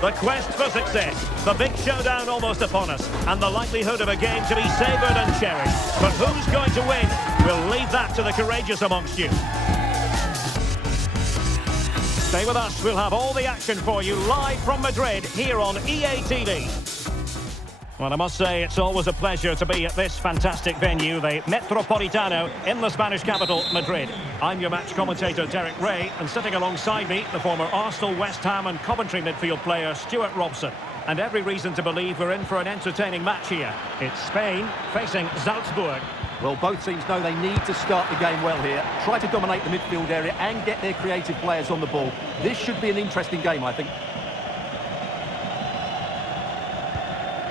The quest for success, the big showdown almost upon us, and the likelihood of a game to be savoured and cherished. But who's going to win? We'll leave that to the courageous amongst you. Stay with us, we'll have all the action for you live from Madrid here on EA TV. Well, I must say, it's always a pleasure to be at this fantastic venue, the Metropolitano, in the Spanish capital, Madrid. I'm your match commentator, Derek Ray, and sitting alongside me, the former Arsenal, West Ham and Coventry midfield player, Stuart Robson. And every reason to believe we're in for an entertaining match here. It's Spain facing Salzburg. Well, both teams know they need to start the game well here. Try to dominate the midfield area and get their creative players on the ball. This should be an interesting game, I think.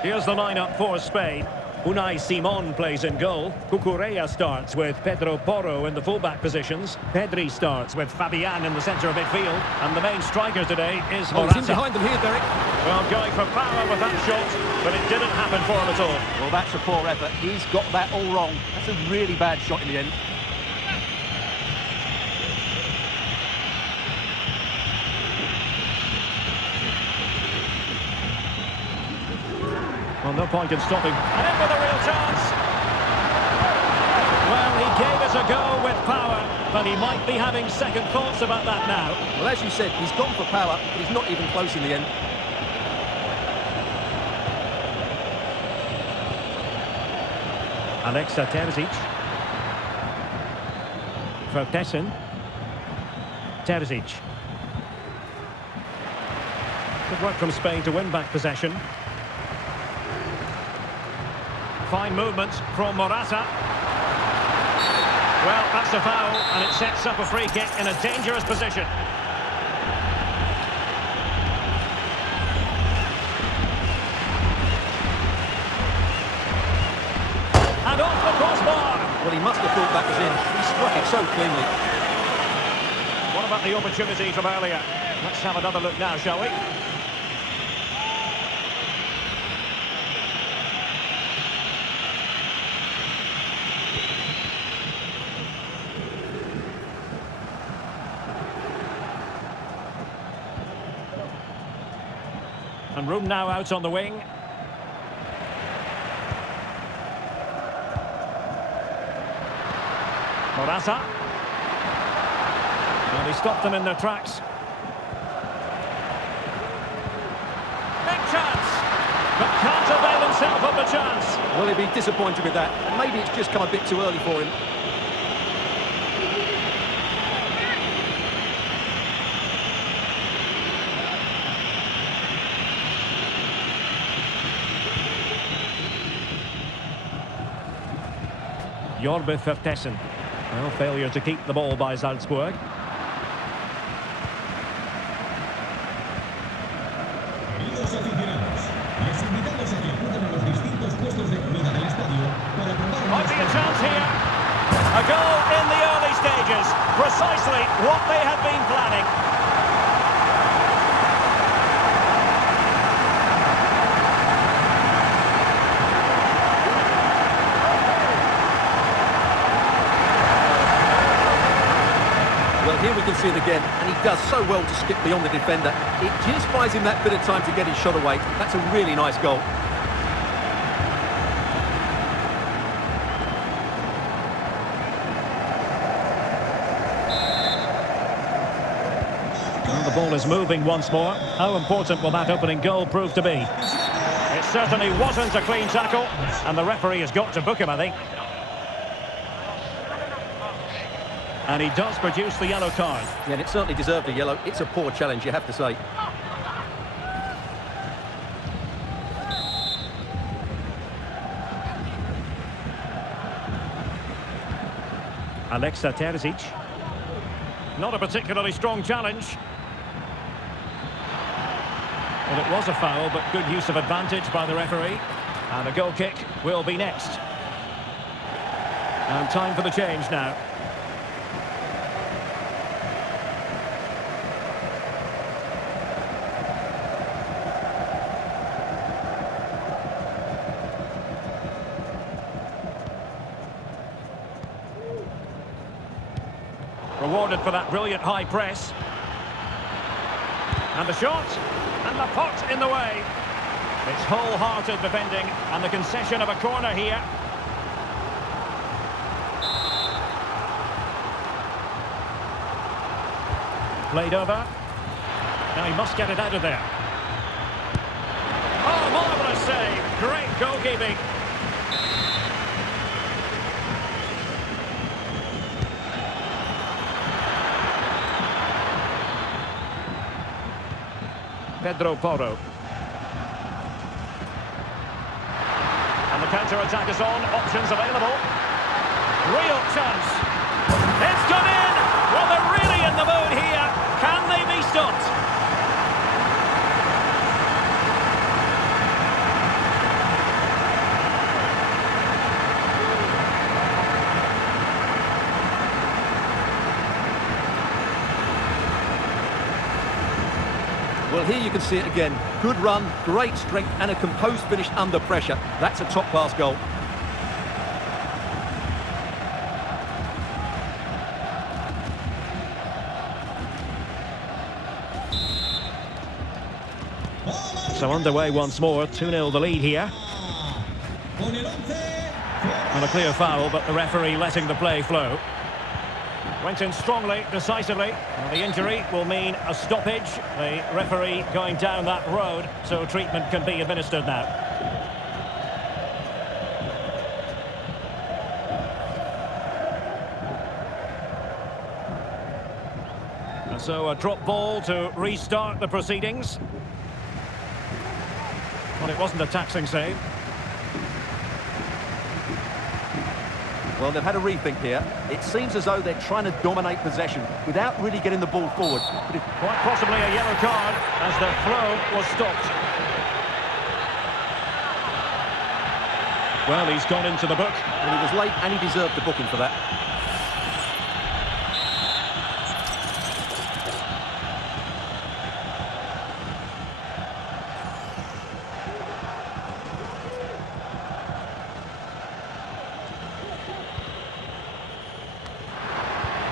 Here's the lineup for Spain. Unai Simon plays in goal. Cucurella starts with Pedro Porro in the fullback positions. Pedri starts with Fabian in the centre of midfield. And the main striker today is Morata. Oh, he's in behind them here, Derek. Well, going for power with that shot, but it didn't happen for him at all. Well, that's a poor effort. He's got that all wrong. That's a really bad shot in the end. Well, no point in stopping. And in with a real chance. Well, he gave it a go with power, but he might be having second thoughts about that now. Well, as you said, he's gone for power, but he's not even close in the end. Alexa Terzic. Vertessen. Terzic. Good work from Spain to win back possession. Fine movement from Morata. Well, that's a foul, and it sets up a free kick in a dangerous position. And off the crossbar. Well, he must have thought that was in. He struck it so cleanly. What about the opportunity from earlier? Let's have another look now, shall we? And room now out on the wing. Morata. And he stopped them in their tracks. Big chance! But can't avail himself of the chance. Well, he'd be disappointed with that. Maybe it's just come a bit too early for him. Jorbe Vertessen. Well, failure to keep the ball by Salzburg. Might be a chance here. A goal in the early stages. Precisely what they have been planning. Well, here we can see it again, and he does so well to skip beyond the defender. It just buys him that bit of time to get his shot away. That's a really nice goal. Well, the ball is moving once more. How important will that opening goal prove to be? It certainly wasn't a clean tackle, and the referee has got to book him, I think. And he does produce the yellow card. Yeah, and it certainly deserved a yellow. It's a poor challenge, you have to say. Alexa Terzic. Not a particularly strong challenge. Well, it was a foul, but good use of advantage by the referee. And a goal kick will be next. And time for the change now. Rewarded for that brilliant high press. And the shot, and the pot in the way. It's wholehearted defending, and the concession of a corner here. Played over. Now he must get it out of there. Oh, marvellous save. Great goalkeeping. Pedro Porro. And the counter-attack is on. Options available. Real chance. It's gone in! Well, they're really in the mood here. Can they be stopped? Well, here you can see it again. Good run, great strength, and a composed finish under pressure. That's a top-class goal. So underway once more, 2-0 the lead here. And a clear foul, but the referee letting the play flow. Went in strongly, decisively. Well, the injury will mean a stoppage. The referee going down that road, so treatment can be administered now. And so a drop ball to restart the proceedings. Well, it wasn't a taxing save. Well, they've had a rethink here. It seems as though they're trying to dominate possession without really getting the ball forward. But quite possibly a yellow card as the flow was stopped. Well, he's gone into the book. Well, he was late and he deserved the booking for that.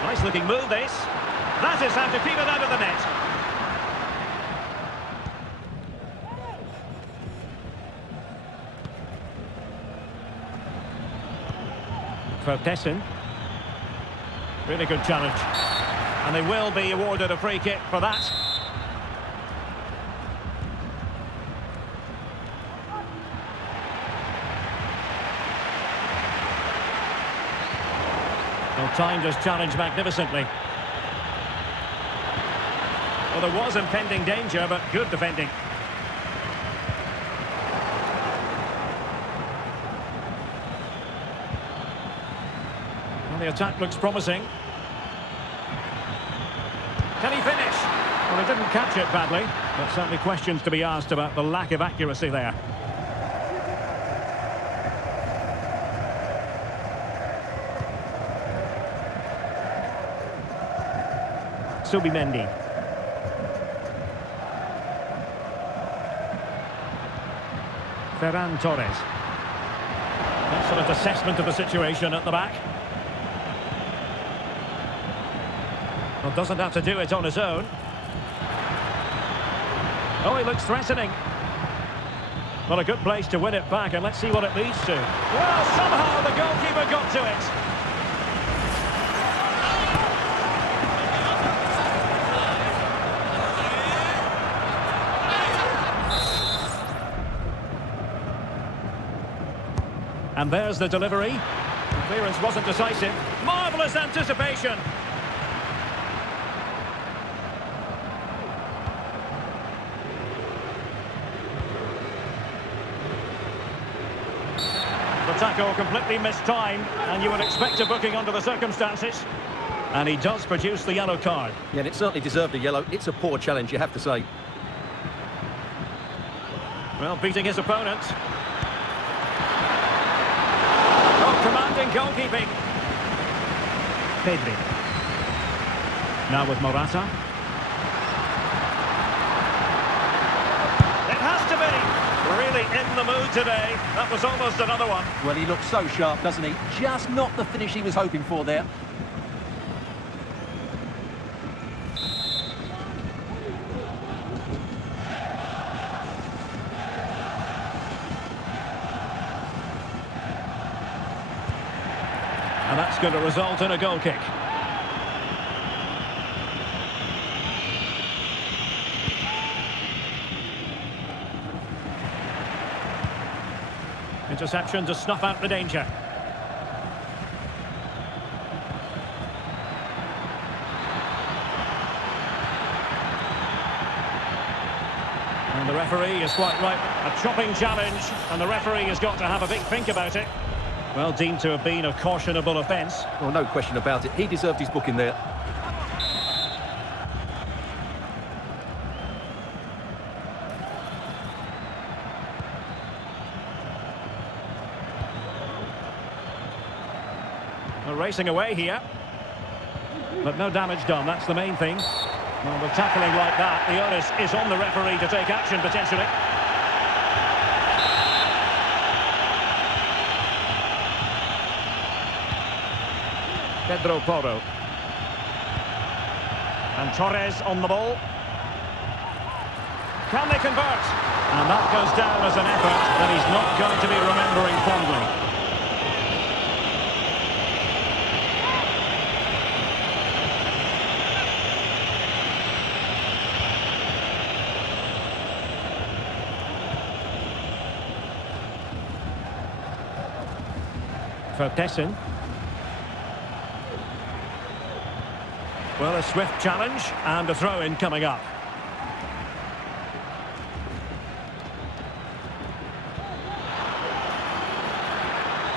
Nice looking move, this. That is how to keep it out of the net. For Tessin. Really good challenge. And they will be awarded a free kick for that. Well, timed his challenge magnificently. Well, there was impending danger, but good defending. Well, the attack looks promising. Can he finish? Well, he didn't catch it badly, but certainly questions to be asked about the lack of accuracy there. Subimendi. Ferran Torres. Excellent assessment of the situation at the back. Well, doesn't have to do it on his own. Oh, he looks threatening. Well, a good place to win it back, and let's see what it leads to. Well, somehow the goalkeeper got to it. And there's the delivery. The clearance wasn't decisive. Marvellous anticipation. The tackle completely mistimed, and you would expect a booking under the circumstances. And he does produce the yellow card. Yeah, and it certainly deserved a yellow. It's a poor challenge, you have to say. Well, beating his opponent. Commanding goalkeeping. Pedri. Now with Morata. It has to be. Really in the mood today. That was almost another one. Well, he looks so sharp, doesn't he? Just not the finish he was hoping for there. going to result in a goal kick. Interception to snuff out the danger. And the referee is quite right. A chopping challenge, and the referee has got to have a big think about it. Well, deemed to have been a cautionable offence. Well, no question about it. He deserved his booking there. They're racing away here. But no damage done, that's the main thing. Well, with tackling like that, the onus is on the referee to take action, potentially. Pedro Porro. And Torres on the ball. Can they convert? And that goes down as an effort that he's not going to be remembering fondly. For Tessin. Well, a swift challenge and a throw-in coming up.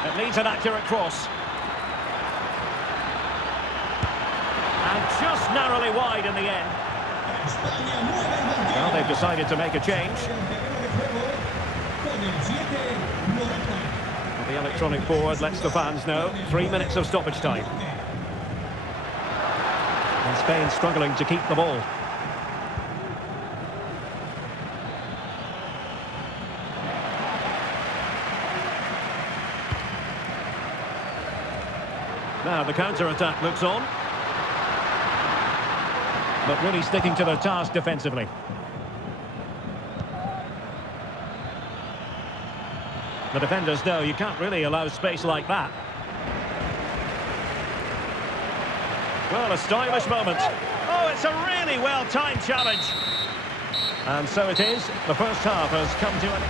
It needs an accurate cross. And just narrowly wide in the end. Well, they've decided to make a change. The electronic board lets the fans know 3 minutes of stoppage time. And Spain struggling to keep the ball. Now the counter-attack looks on. But really sticking to their task defensively. The defenders know you can't really allow space like that. Well, a stylish moment. Oh, it's a really well-timed challenge. And so it is. The first half has come to an...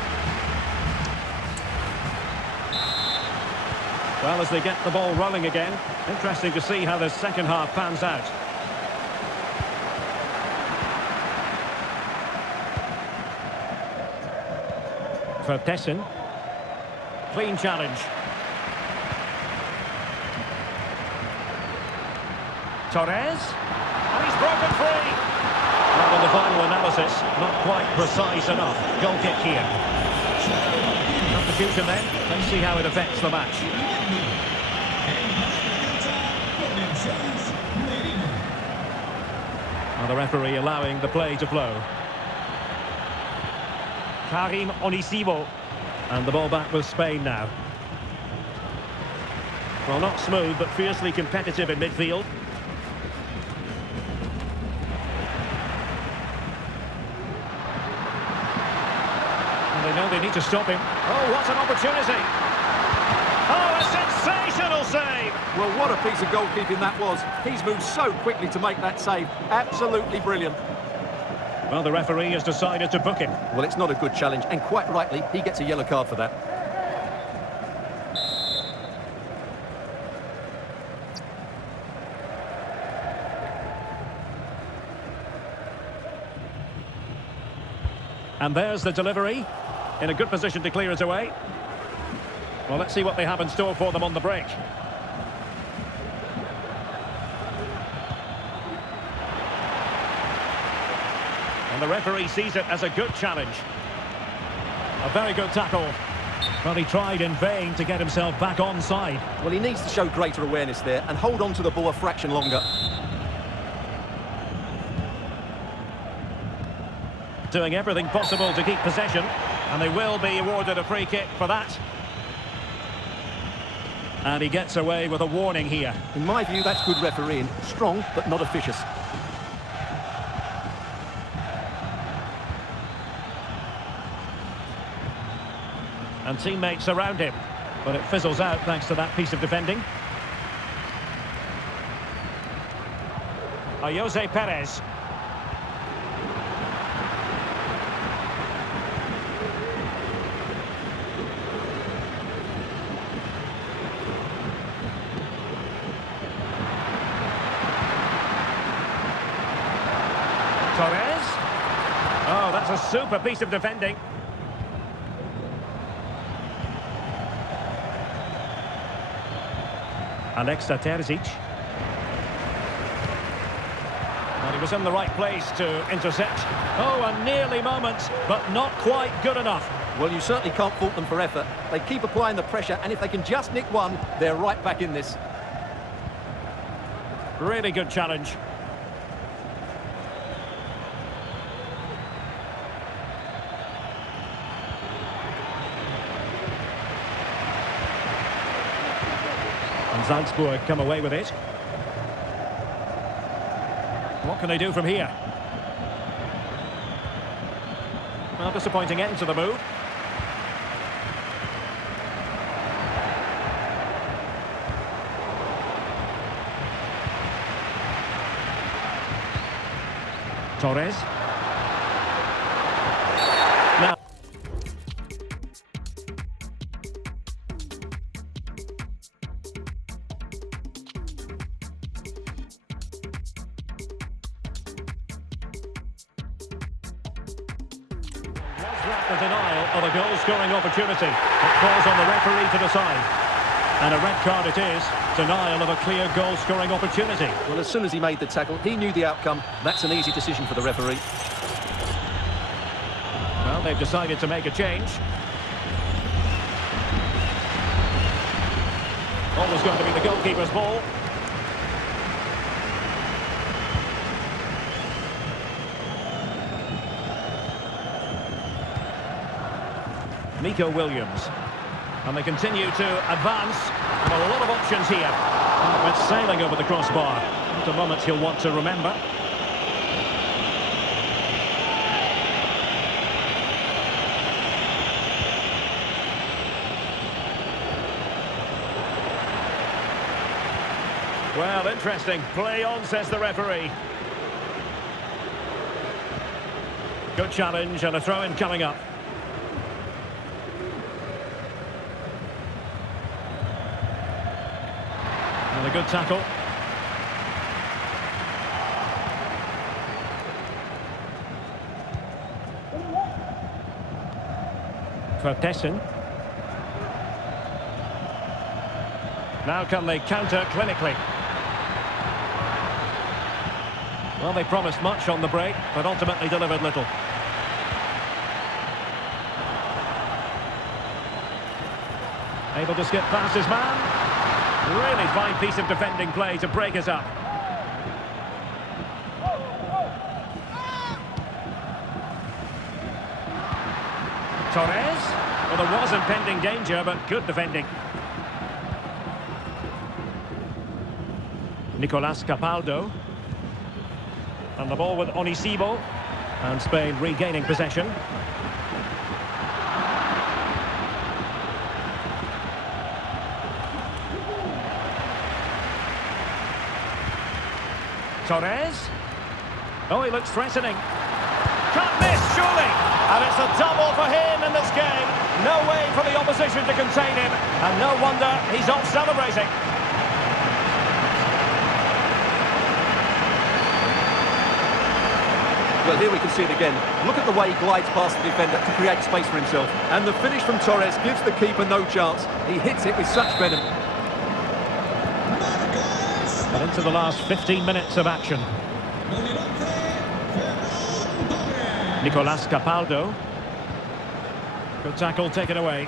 Well, as they get the ball rolling again, interesting to see how the second half pans out. For Tessin. Clean challenge. Torres. And he's broken free. Well, in the final analysis, not quite precise enough. Goal kick here. Substitution then. Let's see how it affects the match. Now the referee allowing the play to flow. Karim Onisivo. And the ball back with Spain now. Well, not smooth, but fiercely competitive in midfield. And they know they need to stop him. Oh, what an opportunity! Oh, a sensational save! Well, what a piece of goalkeeping that was. He's moved so quickly to make that save. Absolutely brilliant. Well, the referee has decided to book him. Well, it's not a good challenge, and quite rightly, he gets a yellow card for that. And there's the delivery. In a good position to clear it away. Well, let's see what they have in store for them on the break. And the referee sees it as a good challenge. A very good tackle. Well, he tried in vain to get himself back onside. Well, he needs to show greater awareness there and hold on to the ball a fraction longer. Doing everything possible to keep possession, and they will be awarded a free kick for that. And he gets away with a warning here. In my view, that's good refereeing. Strong, but not officious. And teammates around him, but it fizzles out thanks to that piece of defending. Jose Perez. Torres. Oh, that's a super piece of defending. Alexa Terzic. And he was in the right place to intercept. Oh, a nearly moment, but not quite good enough. Well, you certainly can't fault them for effort. They keep applying the pressure, and if they can just nick one, they're right back in this. Really good challenge. And Salzburg come away with it. What can they do from here? Well, disappointing end to the move. Torres. Now. The denial of a goal-scoring opportunity. It falls on the referee to decide. And a red card it is. Denial of a clear goal-scoring opportunity. Well, as soon as he made the tackle, he knew the outcome. That's an easy decision for the referee. Well, they've decided to make a change. Always going to be the goalkeeper's ball. Nico Williams. And they continue to advance. And a lot of options here. Went sailing over the crossbar. At the moment he'll want to remember. Well, interesting. Play on, says the referee. Good challenge and a throw-in coming up. And a good tackle. Vertessen. Now can they counter clinically? Well, they promised much on the break, but ultimately delivered little. Able to skip past his man. Really fine piece of defending play to break us up. Torres. Well, there was impending danger, but good defending. Nicolas Capaldo. And the ball with Onisibo. And Spain regaining possession. Torres. Oh, he looks threatening. Can't miss, surely. And it's a double for him in this game. No way for the opposition to contain him. And no wonder he's off celebrating. Well, here we can see it again. Look at the way he glides past the defender to create space for himself. And the finish from Torres gives the keeper no chance. He hits it with such venom. And into the last 15 minutes of action. Nicolas Capaldo. Good tackle taken away.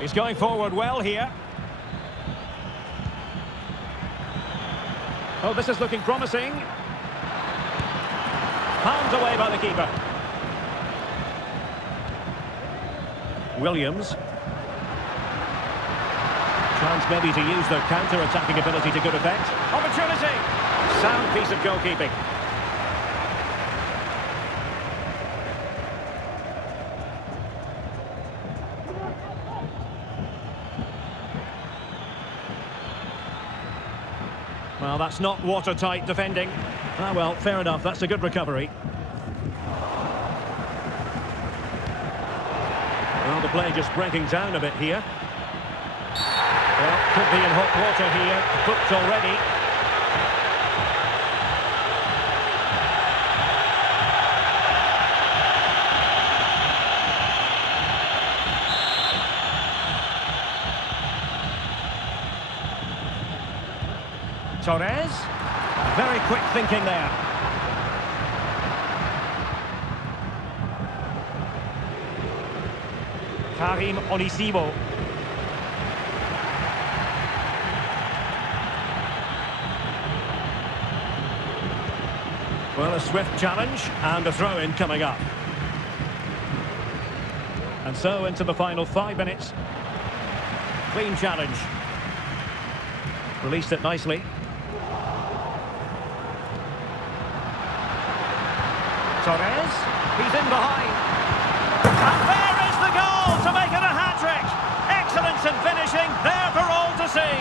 He's going forward well here. Oh, this is looking promising. Pounded away by the keeper. Williams. Chance maybe to use their counter-attacking ability to good effect. Opportunity! Sound piece of goalkeeping. Well, that's not watertight defending. Ah, well, fair enough. That's a good recovery. Well, the play just breaking down a bit here. Well, could be in hot water here. Booked already. Torres. Very quick thinking there. Karim Onisivo. Well, a swift challenge and a throw-in coming up. And so into the final 5 minutes. Clean challenge. Released it nicely. Torres, he's in behind. And there is the goal to make it a hat-trick. Excellence in finishing, there for all to see.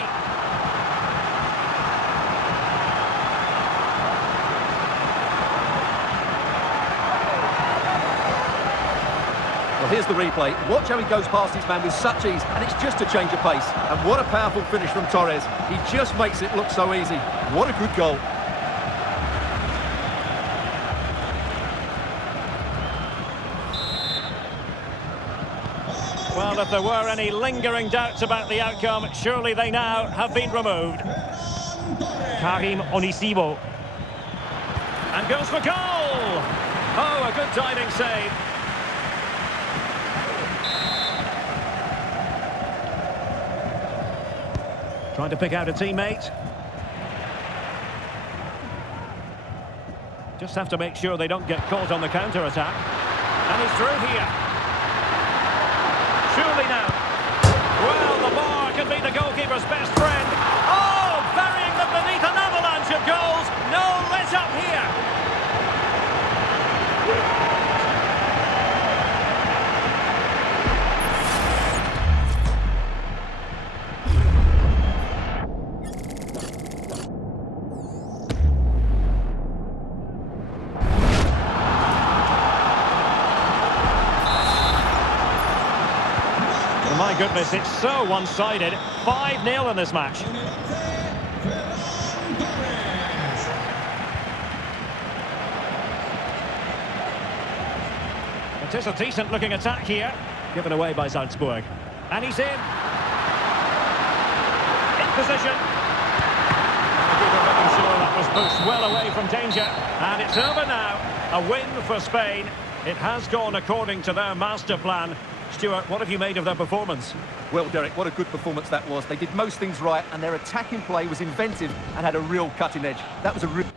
Well, here's the replay. Watch how he goes past his man with such ease, and it's just a change of pace. And what a powerful finish from Torres. He just makes it look so easy. What a good goal. Well, if there were any lingering doubts about the outcome, surely they now have been removed. Karim Onisivo. And goes for goal! Oh, a good diving save. Trying to pick out a teammate. Just have to make sure they don't get caught on the counter-attack. And he's through here. Surely now. Well, the bar can be the goalkeeper's best friend. Oh, burying them beneath an avalanche of goals. No let up here. My goodness, it's so one-sided. 5-0 in this match. It is a decent-looking attack here. Given away by Salzburg. And he's in. In position. And the keeper making sure that was pushed well away from danger. And it's over now. A win for Spain. It has gone according to their master plan. Stuart, what have you made of their performance? Well, Derek, what a good performance that was. They did most things right, and their attacking play was inventive and had a real cutting edge. That was a real...